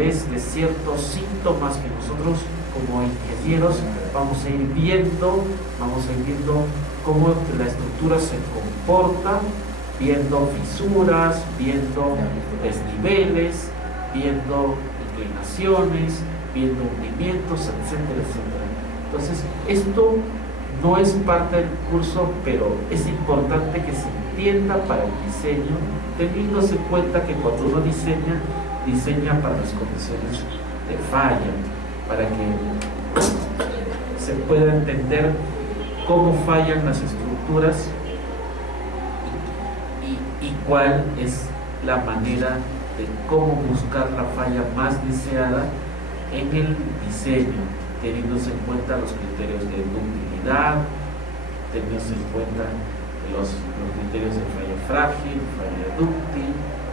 través de ciertos síntomas que nosotros como ingenieros vamos a ir viendo cómo la estructura se comporta, viendo fisuras, viendo desniveles, viendo inclinaciones, viendo hundimientos, etcétera, etcétera. Entonces, esto no es parte del curso, pero es importante que se entienda para el diseño, teniéndose en cuenta que cuando uno diseña para las condiciones de falla, para que se pueda entender cómo fallan las estructuras y cuál es la manera de cómo buscar la falla más deseada en el diseño, teniéndose en cuenta los criterios de ductilidad, teniéndose en cuenta los criterios de falla frágil, falla dúctil,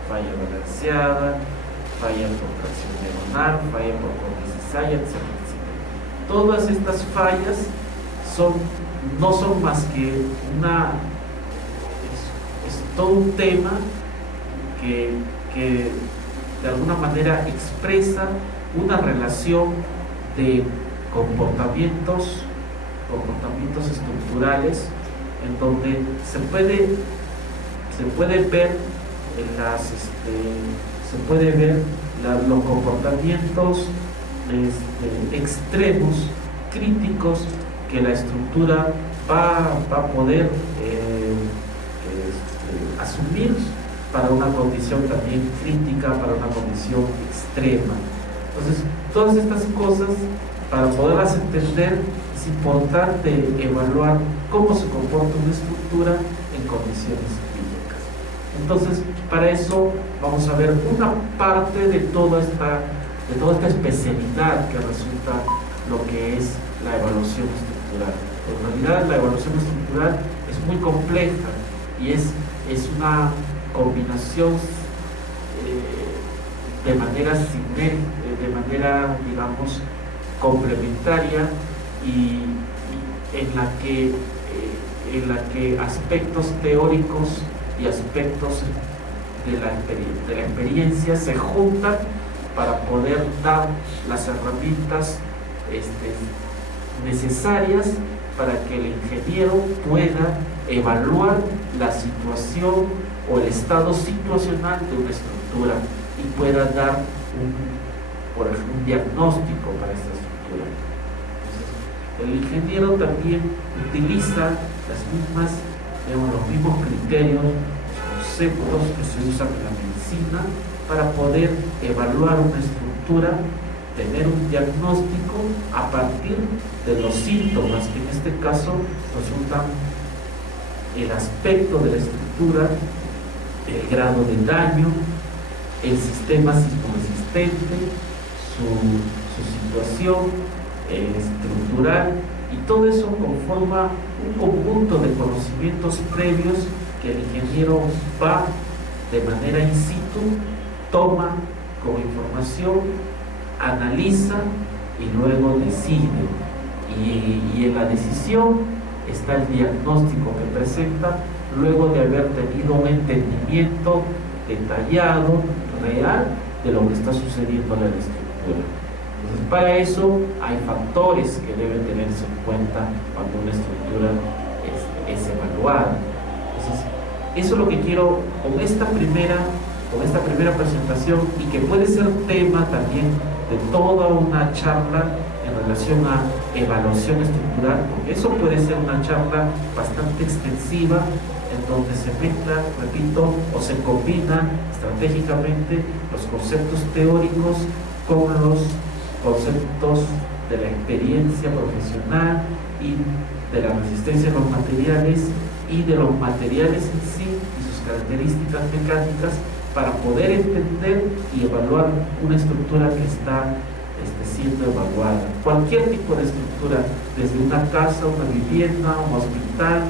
falla balanceada, falla por tracción diagonal, falla por cómplice saya, etcétera, etcétera. Todas estas fallas no son más que es todo un tema que de alguna manera expresa una relación de comportamientos estructurales en donde se puede ver los comportamientos extremos, críticos, que la estructura va a poder asumir para una condición también crítica, para una condición extrema. Entonces, todas estas cosas, para poderlas entender, es importante evaluar cómo se comporta una estructura en condiciones críticas. Entonces, para eso vamos a ver una parte de toda esta especialidad que resulta lo que es la evaluación estructural. En realidad, la evaluación estructural es muy compleja y es una combinación de manera, digamos, complementaria y en la que aspectos teóricos y aspectos de la experiencia se juntan para poder dar las herramientas necesarias para que el ingeniero pueda evaluar la situación o el estado situacional de una estructura y pueda dar por ejemplo, un diagnóstico para esta estructura. Entonces, el ingeniero también utiliza los mismos criterios, los conceptos que se usan en la medicina para poder evaluar una estructura, tener un diagnóstico a partir de los síntomas que en este caso resultan el aspecto de la estructura, el grado de daño, el sistema sismoresistente, su situación estructural, y todo eso conforma un conjunto de conocimientos previos que el ingeniero va de manera in situ, toma como información, analiza y luego decide. Y en la decisión está el diagnóstico que presenta luego de haber tenido un entendimiento detallado, real, de lo que está sucediendo en la estructura. Entonces, para eso hay factores que deben tenerse en cuenta cuando una estructura es evaluada. Entonces, eso es lo que quiero con esta primera presentación, y que puede ser tema también de toda una charla en relación a evaluación estructural, porque eso puede ser una charla bastante extensiva en donde se mezcla, repito, o se combinan estratégicamente los conceptos teóricos con los conceptos de la experiencia profesional y de la resistencia a los materiales y de los materiales en sí y sus características mecánicas, para poder entender y evaluar una estructura que está siendo evaluada. Cualquier tipo de estructura, desde una casa, una vivienda, un hospital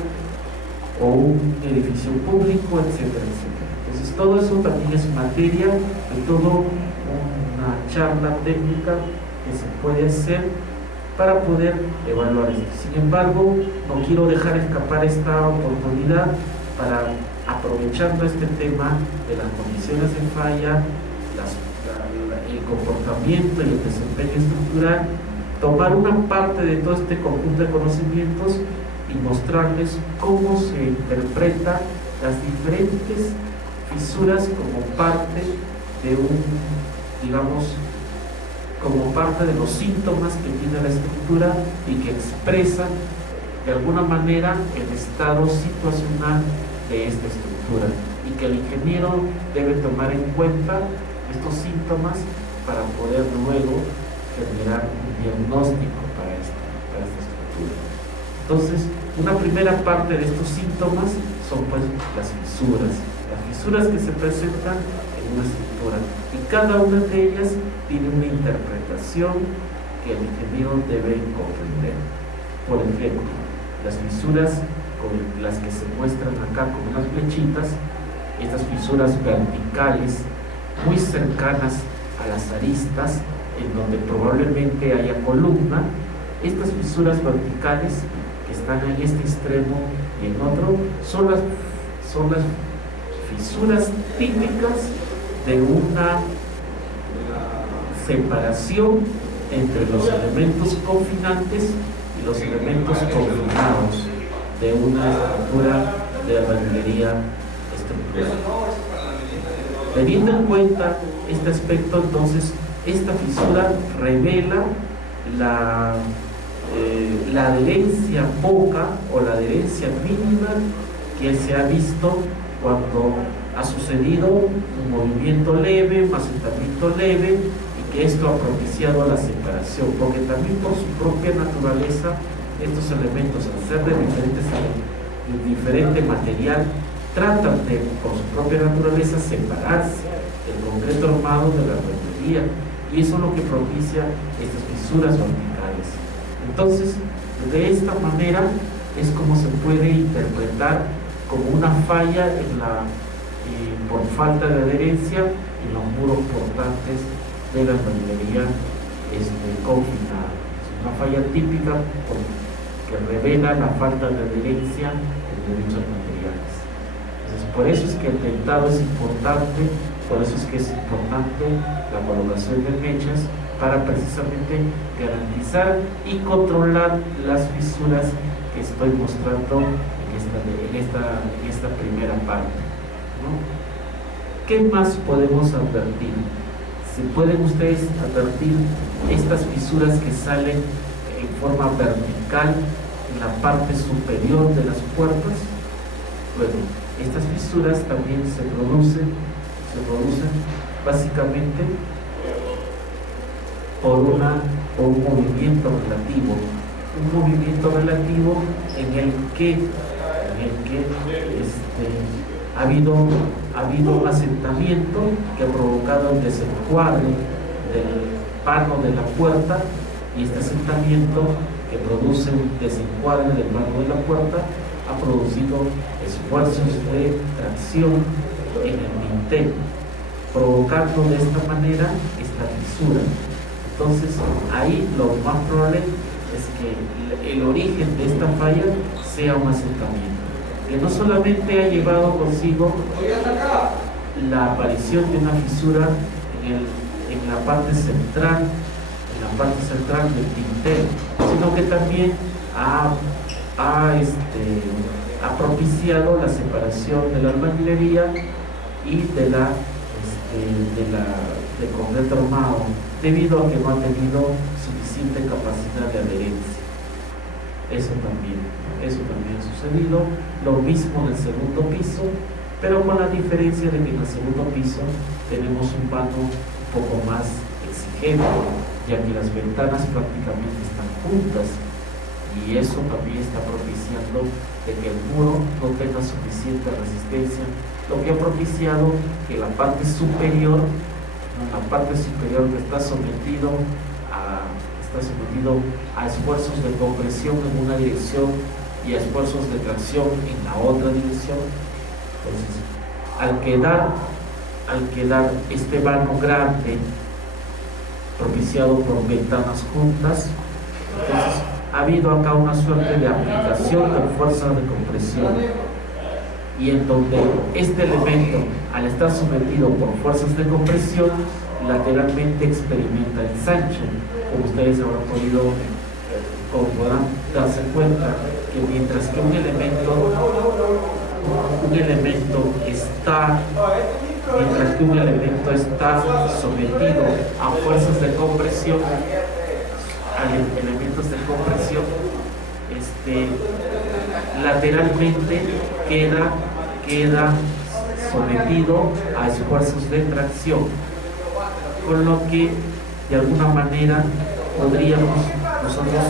o un edificio público, etcétera, etcétera. Entonces, todo eso también es materia de toda una charla técnica que se puede hacer para poder evaluar esto. Sin embargo, no quiero dejar escapar esta oportunidad para, aprovechando este tema de las condiciones de falla, el comportamiento y el desempeño estructural, tomar una parte de todo este conjunto de conocimientos y mostrarles cómo se interpreta las diferentes fisuras como parte de digamos, como parte de los síntomas que tiene la estructura y que expresan de alguna manera el estado situacional de esta estructura, y que el ingeniero debe tomar en cuenta estos síntomas para poder luego generar un diagnóstico para esta estructura. Entonces, una primera parte de estos síntomas son pues las fisuras que se presentan en una estructura, y cada una de ellas tiene una interpretación que el ingeniero debe comprender. Por ejemplo, las fisuras con las que se muestran acá con unas flechitas, estas fisuras verticales muy cercanas a las aristas, en donde probablemente haya columna, estas fisuras verticales que están en este extremo y en otro son las fisuras típicas de una separación entre los elementos confinantes y los elementos confinados de una estructura de albañilería estructural. Teniendo en cuenta este aspecto, entonces, esta fisura revela la adherencia poca o la adherencia mínima que se ha visto cuando ha sucedido un movimiento leve, un asentamiento leve, y que esto ha propiciado la separación, porque también por su propia naturaleza estos elementos, al ser de diferente material, tratan de, por su propia naturaleza, separarse del concreto armado de la albañilería, y eso es lo que propicia estas fisuras verticales. Entonces, de esta manera es como se puede interpretar como una falla por falta de adherencia en los muros portantes de la albañilería confinada. Es una falla típica que revela la falta de adherencia en dichos materiales. Entonces, por eso es que el tentado es importante, por eso es que es importante la colocación de mechas, para precisamente garantizar y controlar las fisuras que estoy mostrando en esta primera parte, ¿no? ¿Qué más podemos advertir? ¿Se pueden ustedes advertir estas fisuras que salen en forma vertical en la parte superior de las puertas? Bueno, estas fisuras también se producen básicamente por un movimiento relativo en el que ha habido un asentamiento que ha provocado el desencuadre del vano de la puerta, y este asentamiento que produce un desencuadre del vano de la puerta ha producido esfuerzos de tracción en el dintel, provocando de esta manera esta fisura. Entonces, ahí lo más probable es que el origen de esta falla sea un asentamiento, que no solamente ha llevado consigo la aparición de una fisura en la parte central del dintel, sino que también ha propiciado la separación de la albañilería y del concreto armado, debido a que no ha tenido suficiente capacidad de adherencia. Eso también ha sucedido. Lo mismo en el segundo piso, pero con la diferencia de que en el segundo piso tenemos un vano un poco más exigente, ya que las ventanas prácticamente están juntas, y eso también está propiciando de que el muro no tenga suficiente resistencia, lo que ha propiciado que la parte superior que está sometido a esfuerzos de compresión en una dirección y a esfuerzos de tracción en la otra dirección. Entonces, al quedar este vano grande propiciado por ventanas juntas, entonces ha habido acá una suerte de aplicación de fuerzas de compresión, y en donde este elemento, al estar sometido por fuerzas de compresión, lateralmente experimenta ensanche, como ustedes habrán podido, como podrán darse cuenta, que mientras que un elemento está sometido a fuerzas de compresión, a elementos de compresión, lateralmente queda sometido a esfuerzos de tracción, con lo que de alguna manera podríamos nosotros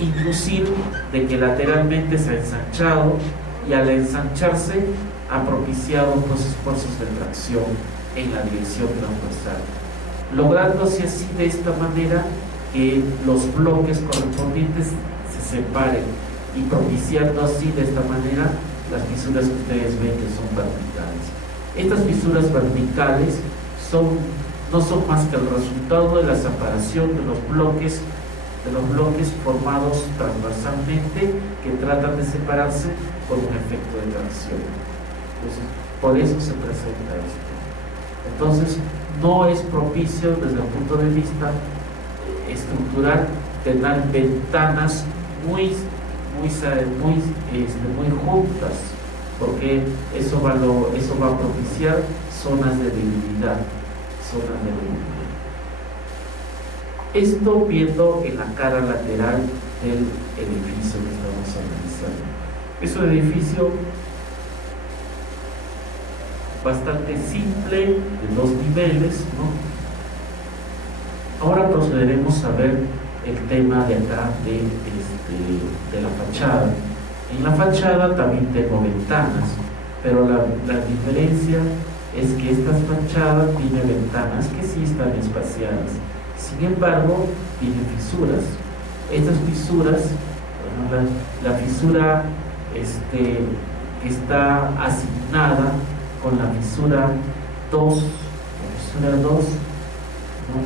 inducir de que lateralmente se ha ensanchado, y al ensancharse ha propiciado pues esfuerzos de tracción en la dirección transversal, lográndose así de esta manera que los bloques correspondientes se separen y propiciando así de esta manera las fisuras que ustedes ven que son verticales. Estas fisuras verticales no son más que el resultado de la separación de los bloques formados transversalmente, que tratan de separarse por un efecto de tracción. Entonces, por eso se presenta esto. Entonces, no es propicio desde el punto de vista estructural tener ventanas muy juntas, porque eso va a propiciar zonas de debilidad. Esto viendo en la cara lateral del edificio que estamos analizando. Es un edificio bastante simple, de 2 niveles, ¿no? Ahora procederemos a ver el tema de acá de la fachada. En la fachada también tengo ventanas, pero la diferencia es que esta fachada tiene ventanas que sí están espaciadas, sin embargo tiene fisuras. Estas fisuras, la fisura que está asignada con la fisura 2,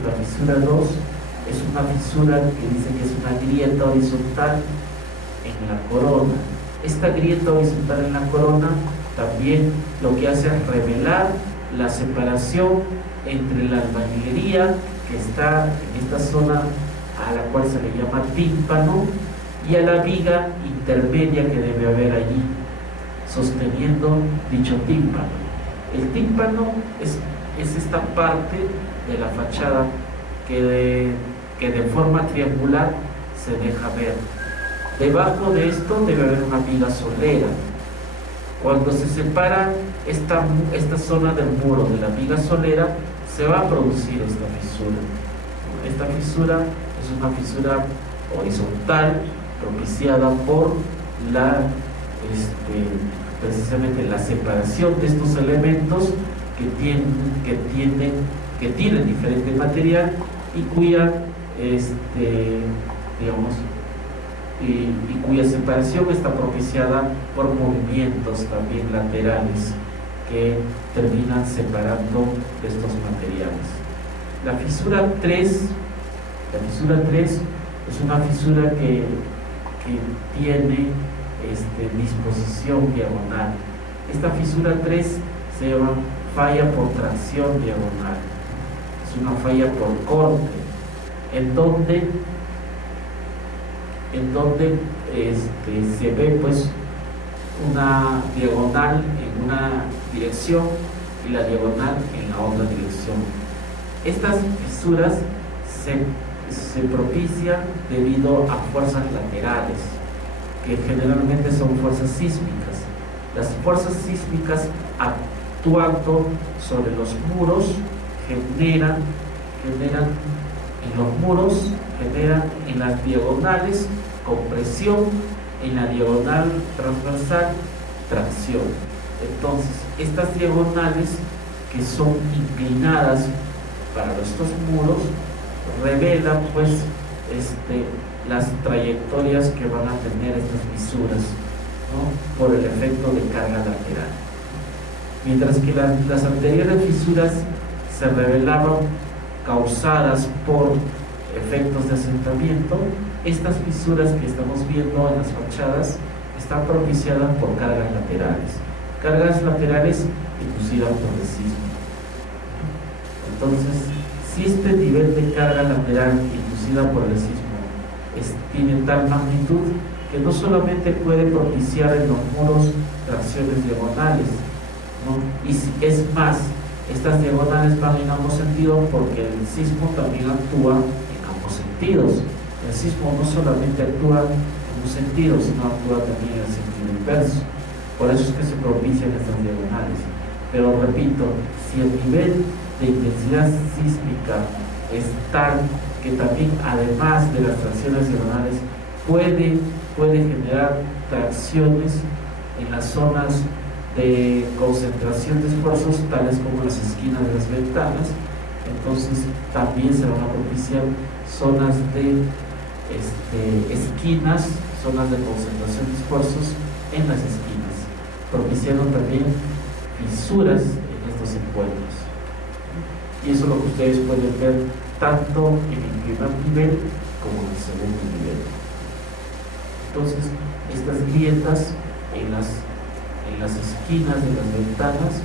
la fisura 2 es una fisura que dice que es una grieta horizontal en la corona. Esta grieta horizontal en la corona también lo que hace es revelar la separación entre la albañilería que está en esta zona a la cual se le llama tímpano, y a la viga intermedia que debe haber allí sosteniendo dicho tímpano. El tímpano es esta parte de la fachada que de forma triangular se deja ver. Debajo de esto debe haber una viga solera. Cuando se separa esta zona del muro de la viga solera, se va a producir esta fisura. Esta fisura es una fisura horizontal propiciada por precisamente la separación de estos elementos que tienen diferente material y cuya separación está propiciada por movimientos también laterales que terminan separando estos materiales. La fisura 3 es una fisura que tiene disposición diagonal. Esta fisura 3 se llama falla por tracción diagonal. Es una falla por corte, en donde se ve pues una diagonal en una dirección y la diagonal en la otra dirección. Estas fisuras se propician debido a fuerzas laterales, que generalmente son fuerzas sísmicas. Las fuerzas sísmicas actuando sobre los muros generan en los muros, generan en las diagonales compresión, en la diagonal transversal tracción. Entonces, estas diagonales que son inclinadas para estos muros revelan pues las trayectorias que van a tener estas fisuras, ¿no?, por el efecto de carga lateral. Mientras que las anteriores fisuras se revelaban causadas por efectos de asentamiento, estas fisuras que estamos viendo en las fachadas están propiciadas por cargas laterales inducidas por el sismo. Entonces, si este nivel de carga lateral inducida por el sismo tiene tal magnitud que no solamente puede propiciar en los muros tracciones diagonales, ¿no? Y es más, estas diagonales van en ambos sentidos porque el sismo también actúa en ambos sentidos. El sismo no solamente actúa en un sentido, sino actúa también en el sentido inverso. Por eso es que se propician estas diagonales. Pero repito, si el nivel de intensidad sísmica es tal que también, además de las tracciones diagonales, puede generar tracciones en las zonas de concentración de esfuerzos, tales como las esquinas de las ventanas, entonces también se van a propiciar zonas de esquinas, zonas de concentración de esfuerzos en las esquinas, propiciando también fisuras en estos encuentros. Y eso es lo que ustedes pueden ver tanto en el primer nivel como en el segundo nivel. Entonces, estas grietas en las esquinas de las ventanas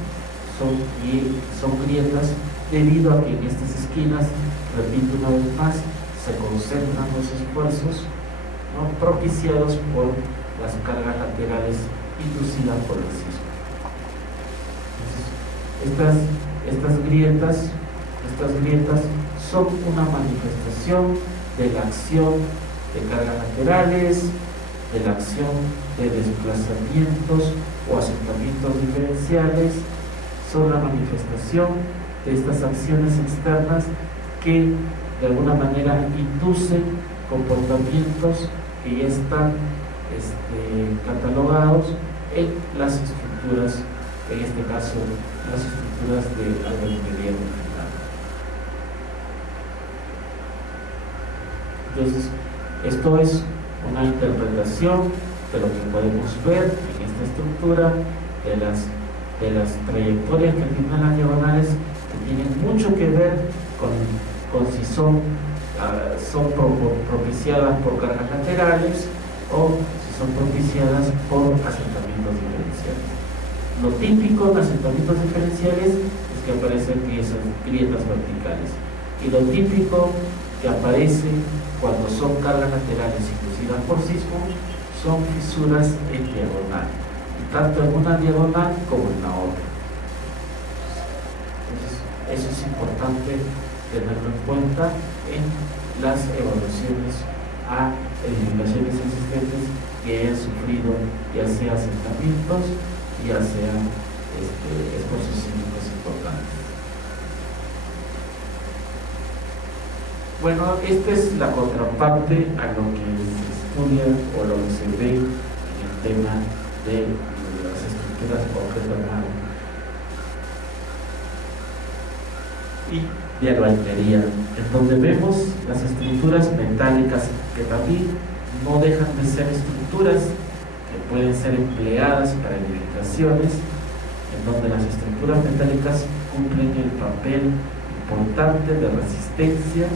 son grietas debido a que en estas esquinas, repito una vez más, se concentran los esfuerzos, ¿no?, propiciados por las cargas laterales inducidas por el sismo. Entonces, estas grietas son una manifestación de la acción de cargas laterales, de la acción de desplazamientos o asentamientos diferenciales, son la manifestación de estas acciones externas que de alguna manera inducen comportamientos que ya están catalogados en las estructuras, en este caso las estructuras de albañilería original. Entonces, esto es una interpretación de lo que podemos ver en esta estructura, de las trayectorias que tienen las diagonales, que tienen mucho que ver con si son propiciadas por cargas laterales o si son propiciadas por asentamientos diferenciales. Lo típico en asentamientos diferenciales es que aparecen grietas verticales, y lo típico que aparece cuando son cargas laterales inducidas por sismo son fisuras en diagonal, tanto en una diagonal como en la otra. Entonces, eso es importante tenerlo en cuenta en las evaluaciones a edificaciones existentes que hayan sufrido ya sea asentamientos, ya sean esfuerzos sísmicos importantes. Bueno, esta es la contraparte a lo que se estudia o lo que se ve en el tema de las estructuras objeto y de albañilería, en donde vemos las estructuras metálicas que también no dejan de ser estructuras que pueden ser empleadas para edificaciones, en donde las estructuras metálicas cumplen el papel importante de resistencia,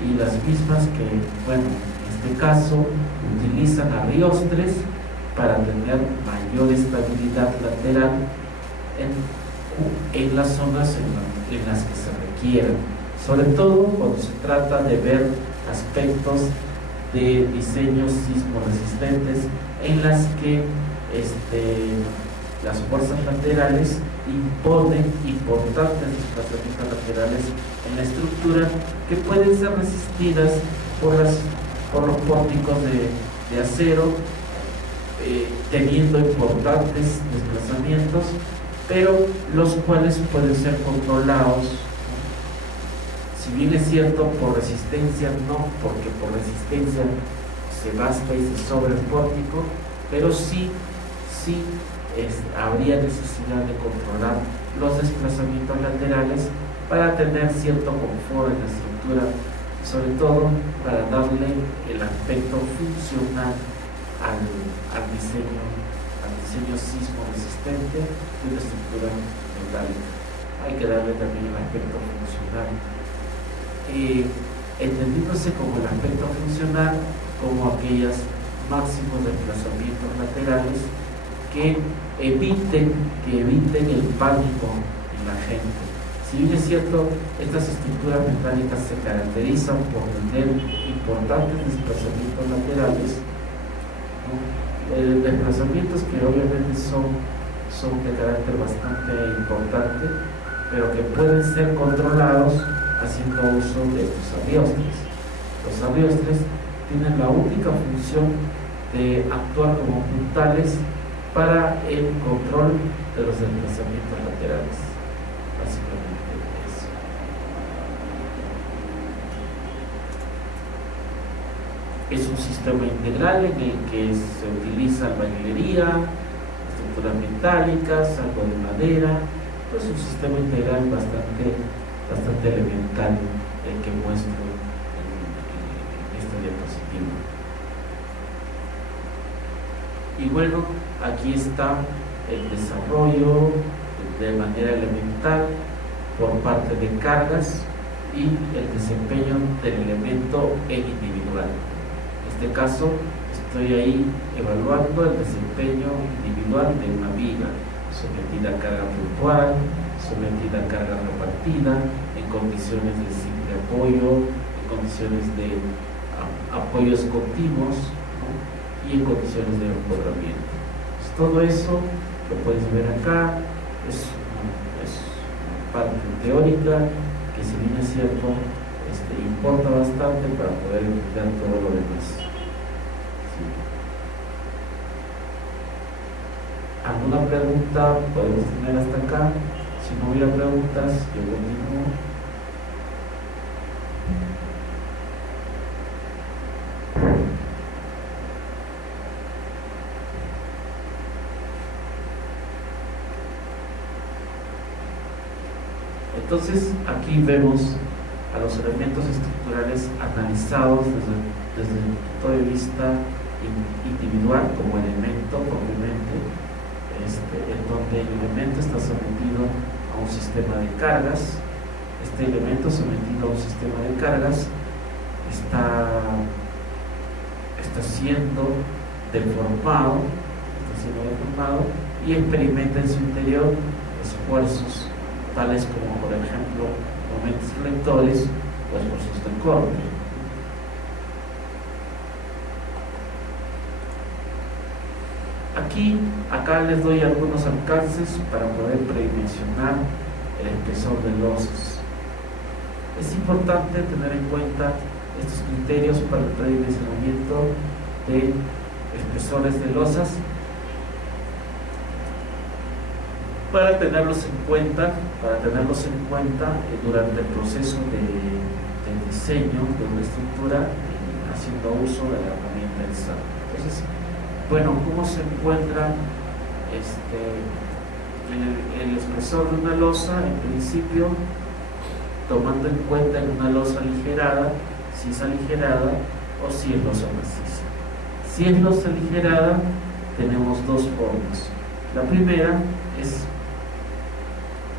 y las mismas que, bueno, en este caso utilizan arriostres para tener mayor estabilidad lateral en las zonas en las que se requieran, sobre todo cuando se trata de ver aspectos de diseños sismo resistentes en las que las fuerzas laterales imponen importantes desplazamientos laterales en la estructura que pueden ser resistidas por los pórticos de acero, teniendo importantes desplazamientos, pero los cuales pueden ser controlados. Si bien es cierto, por resistencia no, porque por resistencia se basta y se sobra el pórtico, pero sí habría necesidad de controlar los desplazamientos laterales para tener cierto confort en la estructura, y sobre todo para darle el aspecto funcional al diseño sismo resistente de una estructura metálica. Hay que darle también el aspecto funcional, entendiéndose como el aspecto funcional como aquellos máximos desplazamientos laterales que eviten el pánico en la gente. Si bien es cierto, estas estructuras metálicas se caracterizan por tener importantes desplazamientos laterales, ¿no? Desplazamientos que obviamente son de carácter bastante importante, pero que pueden ser controlados haciendo uso de estos ardiostres. Los ardiostres tienen la única función de actuar como puntales para el control de los desplazamientos laterales. Básicamente eso. Es un sistema integral en el que se utiliza albañilería, estructuras metálicas, algo de madera. Es un sistema integral bastante elemental el que muestro en esta diapositiva. Y bueno, aquí está el desarrollo de manera elemental por parte de cargas y el desempeño del elemento en individual. En este caso, estoy ahí evaluando el desempeño individual de una viga sometida a carga puntual, sometida a carga repartida, en condiciones de simple apoyo, en condiciones de apoyos continuos, ¿no? Y en condiciones de empoderamiento. Pues todo eso lo puedes ver acá, es parte teórica que, si bien es cierto, importa bastante para poder entender todo lo demás. ¿Sí? ¿Alguna pregunta podemos tener hasta acá? Si no hubiera preguntas, yo continúo. Entonces, aquí vemos a los elementos estructurales analizados desde el punto de vista individual como elemento propiamente, en donde el elemento está sometido a un sistema de cargas. Este elemento sometido a un sistema de cargas está siendo deformado y experimenta en su interior esfuerzos tales como, por ejemplo, momentos flectores o esfuerzos de corte. Acá les doy algunos alcances para poder predimensionar el espesor de losas. Es importante tener en cuenta estos criterios para el predimensionamiento de espesores de losas, para tenerlos en cuenta durante el proceso de diseño de una estructura, haciendo uso de la herramienta del SAT. Entonces, bueno, ¿cómo se encuentra el espesor de una losa? En principio, tomando en cuenta en una losa aligerada, si es aligerada o si es losa maciza. Si es losa aligerada, tenemos dos formas. La primera es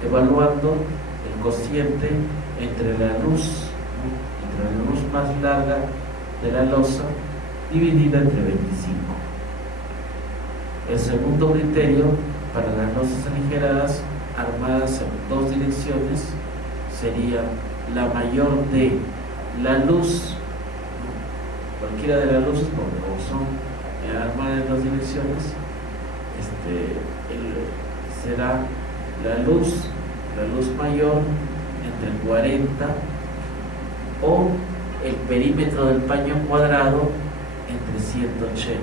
evaluando el cociente entre la luz más larga de la losa dividida entre 25. El segundo criterio para las losas aligeradas armadas en dos direcciones sería la mayor de la luz, cualquiera de las luces, porque como son armadas en dos direcciones, será la luz mayor entre 40 o el perímetro del paño cuadrado entre 180.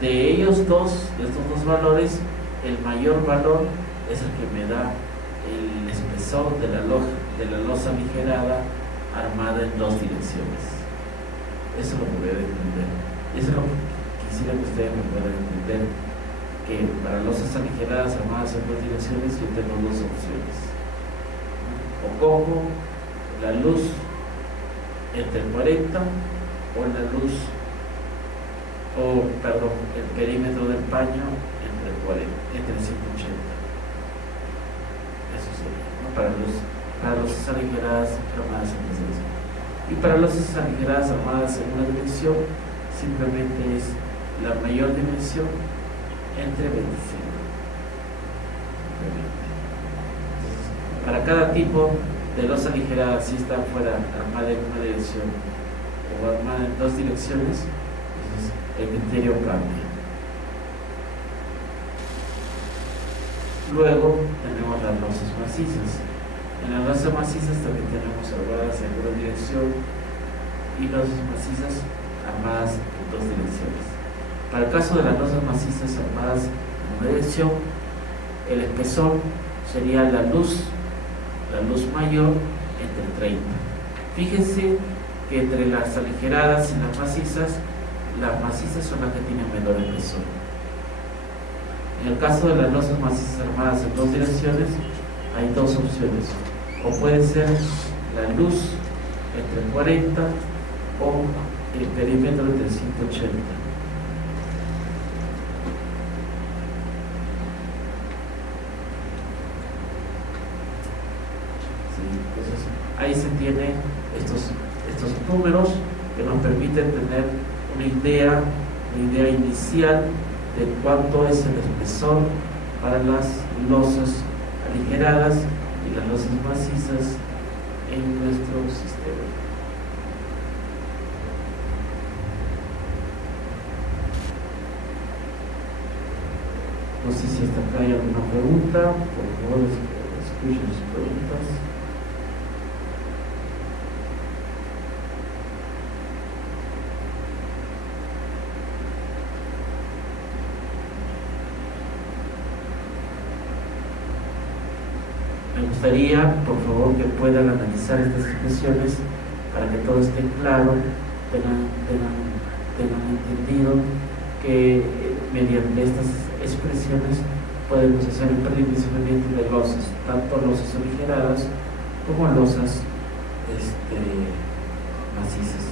De estos dos valores, el mayor valor es el que me da el espesor de la losa aligerada armada en dos direcciones. Eso es lo que voy a entender. Eso es lo que quisiera que ustedes me puedan entender, que para losas aligeradas armadas en dos direcciones yo tengo dos opciones: o cojo la luz entre 40 o el perímetro del paño entre 180. Eso sería, ¿no? Para losas aligeradas armadas en dos direcciones. Y para losas aligeradas armadas en una dirección, simplemente es la mayor dimensión entre 25. Para cada tipo de losa aligerada, si está fuera armada en una dirección o armada en dos direcciones, entonces el criterio cambia. Luego tenemos las losas macizas. En las losas macizas también tenemos armadas en una dirección y losas macizas armadas en dos direcciones. Para el caso de las losas macizas armadas en una dirección, el espesor sería la luz mayor entre 30. Fíjense que entre las aligeradas y las macizas son las que tienen menor espesor. En el caso de las losas macizas armadas en dos direcciones, hay dos opciones. O puede ser la luz entre 40 o el perímetro entre 180. Entonces, ahí se tienen estos números que nos permiten tener una idea inicial de cuánto es el espesor para las losas aligeradas y las losas macizas en nuestro sistema. No sé si hasta acá hay alguna pregunta, por favor escuchen sus preguntas. Me gustaría, por favor, que puedan analizar estas expresiones para que todo esté claro, tengan entendido que mediante estas expresiones podemos hacer el predimensionamiento de losas, tanto losas aligeradas como losas macizas.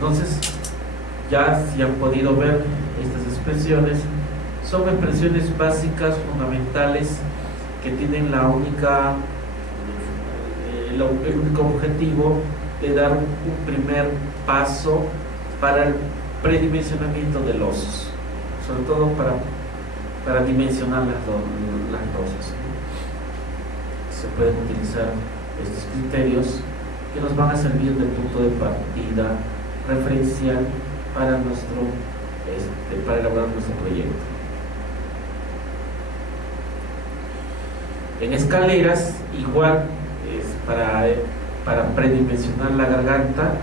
Entonces, ya si han podido ver estas expresiones, son expresiones básicas, fundamentales, que tienen el único objetivo de dar un primer paso para el predimensionamiento de losas, sobre todo para dimensionar las losas. Se pueden utilizar estos criterios que nos van a servir de punto de partida referencial para elaborar nuestro proyecto. En escaleras, igual, para predimensionar la garganta,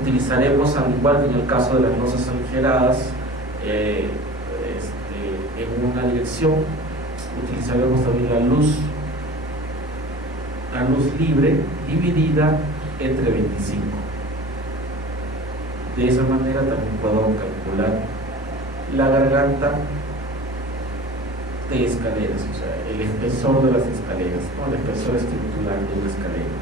utilizaremos, al igual que en el caso de las losas aligeradas, en una dirección, utilizaremos también la luz libre dividida entre 25. De esa manera también puedo calcular la garganta de escaleras, o sea, el espesor de las escaleras, ¿no? El espesor estructural de una escalera.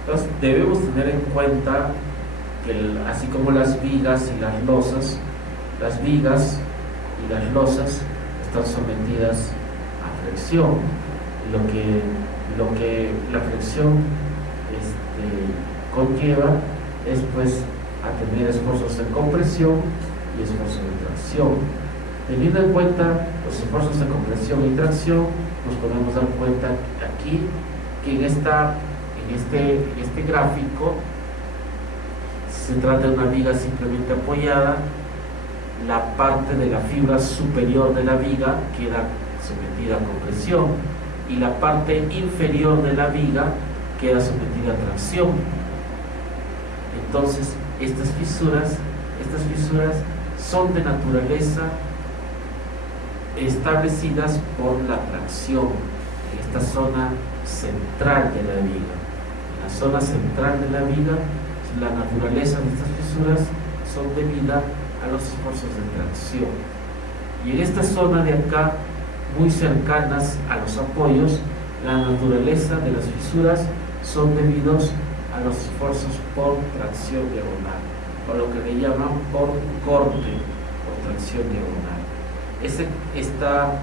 Entonces debemos tener en cuenta que así como las vigas y las losas, las vigas y las losas están sometidas a fricción, lo que la fricción conlleva es pues a tener esfuerzos de compresión y esfuerzos de tracción. Teniendo en cuenta los esfuerzos de compresión y tracción, nos podemos dar cuenta aquí que en este gráfico, si se trata de una viga simplemente apoyada, la parte de la fibra superior de la viga queda sometida a compresión y la parte inferior de la viga queda sometida a tracción. Entonces estas estas fisuras son de naturaleza establecidas por la tracción en esta zona central de la viga. En la zona central de la viga, la naturaleza de estas fisuras son debidas a los esfuerzos de tracción. Y en esta zona de acá, muy cercanas a los apoyos, la naturaleza de las fisuras son debidos a los esfuerzos por tracción diagonal, o lo que le llaman por corte, por tracción diagonal. Esta